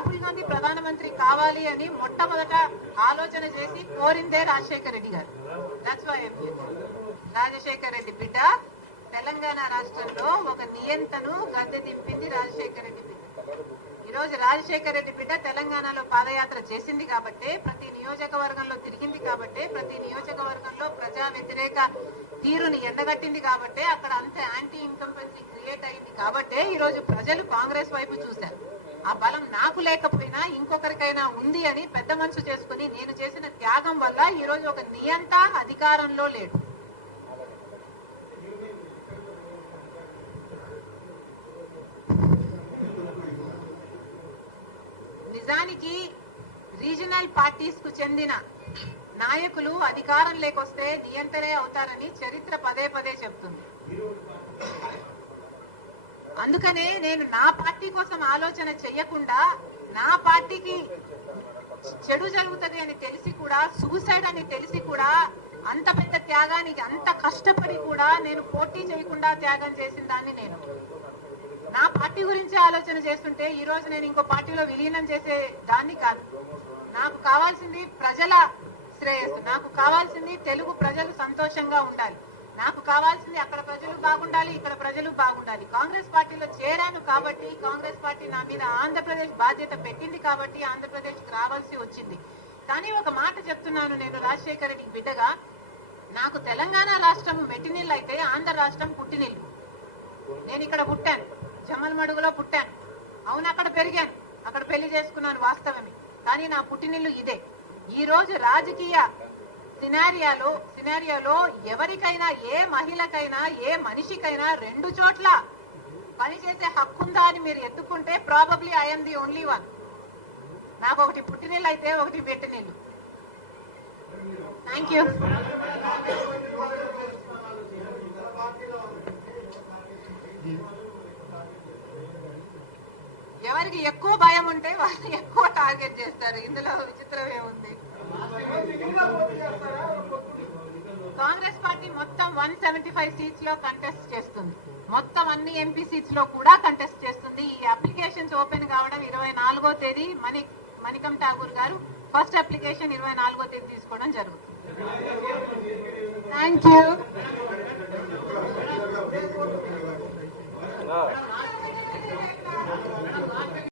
రాహుల్ గాంధీ ప్రధానమంత్రి కావాలి అని మొట్టమొదట ఆలోచన చేసి కోరిందే రాజశేఖర రెడ్డి గారు. దట్స్ వై రాజశేఖర రెడ్డి బిడ్డ తెలంగాణ రాష్ట్రంలో ఒక నియంతను గద్దె దింపింది రాజశేఖర రెడ్డి బిడ్డ. ఈ రోజు రాజశేఖర రెడ్డి బిడ్డ తెలంగాణలో పాదయాత్ర చేసింది కాబట్టి, ప్రతి నియోజకవర్గంలో తిరిగింది కాబట్టి, ప్రతి నియోజకవర్గంలో ప్రజా వ్యతిరేక తీరుని ఎండగట్టింది కాబట్టి, అక్కడ అంత యాంటీ ఇన్కంపెన్సీ క్రియేట్ అయింది కాబట్టి ఈ రోజు ప్రజలు కాంగ్రెస్ వైపు చూశారు. ఆ బలం నాకు లేకపోయినా ఇంకొకరికైనా ఉంది అని పెద్ద మనసు చేసుకుని నేను చేసిన త్యాగం వల్ల ఈ రోజు ఒక నియంత అధికారంలో లేడు. నిజానికి రీజనల్ పార్టీస్ కు చెందిన నాయకులు అధికారం లేకొస్తే నియంత్రణే అవుతారని చరిత్ర పదే పదే చెప్తుంది. అందుకనే నేను నా పార్టీ కోసం ఆలోచన చెయ్యకుండా, నా పార్టీకి చెడు జరుగుతుంది అని తెలిసి కూడా, సూసైడ్ అని తెలిసి కూడా, అంత పెద్ద త్యాగానికి అంత కష్టపడి కూడా నేను పోటీ చేయకుండా త్యాగం చేసిన దాన్ని నేను నా పార్టీ గురించి ఆలోచన చేస్తుంటే ఈ రోజు నేను ఇంకో పార్టీలో విలీనం చేసే దాన్ని కాదు. నాకు కావాల్సింది ప్రజల శ్రేయస్సు, నాకు కావాల్సింది తెలుగు ప్రజలు సంతోషంగా ఉండాలి, నాకు కావాల్సింది అక్కడ ప్రజలు బాగుండాలి, ఇక్కడ ప్రజలు బాగుండాలి. కాంగ్రెస్ పార్టీలో చేరాను కాబట్టి, కాంగ్రెస్ పార్టీ నా మీద ఆంధ్రప్రదేశ్ బాధ్యత పెట్టింది కాబట్టి ఆంధ్రప్రదేశ్కి రావాల్సి వచ్చింది. కానీ ఒక మాట చెప్తున్నాను, నేను రాజశేఖర రెడ్డి బిడ్డగా, నాకు తెలంగాణ రాష్ట్రం మెట్టినిల్లు అయితే ఆంధ్ర రాష్ట్రం పుట్టినిల్లు. నేను ఇక్కడ పుట్టాను, జమల్మడుగులో పుట్టాను, అవును అక్కడ పెరిగాను, అక్కడ పెళ్లి చేసుకున్నాను వాస్తవమే. కానీ నా పుట్టినిల్లు ఇదే. ఈ రోజు రాజకీయ సినారియాలో ఎవరికైనా, ఏ మహిళకైనా, ఏ మనిషికైనా రెండు చోట్ల పనిచేసే హక్కుందా అని మీరు ఎత్తుకుంటే probably I'm the only one. నాకు ఒకటి పుట్టినిల్లు అయితే ఒకటి పెట్టినిల్లు. Thank you. ఎవరికి ఎక్కువ భయం ఉంటే వాళ్ళు ఎక్కువ టార్గెట్ చేస్తారు. ఇందులో విచిత్రం ఏముంది? కాంగ్రెస్ పార్టీ మొత్తం 175 సీట్స్ లో కంటెస్ట్ చేస్తుంది, మొత్తం అన్ని ఎంపీ సీట్స్ లో కూడా కంటెస్ట్ చేస్తుంది. ఈ అప్లికేషన్స్ ఓపెన్ కావడం 24వ తేదీ. మణికం ఠాగూర్ గారు ఫస్ట్ అప్లికేషన్ 24వ తేదీ తీసుకోవడం జరుగుతుంది. Thank you.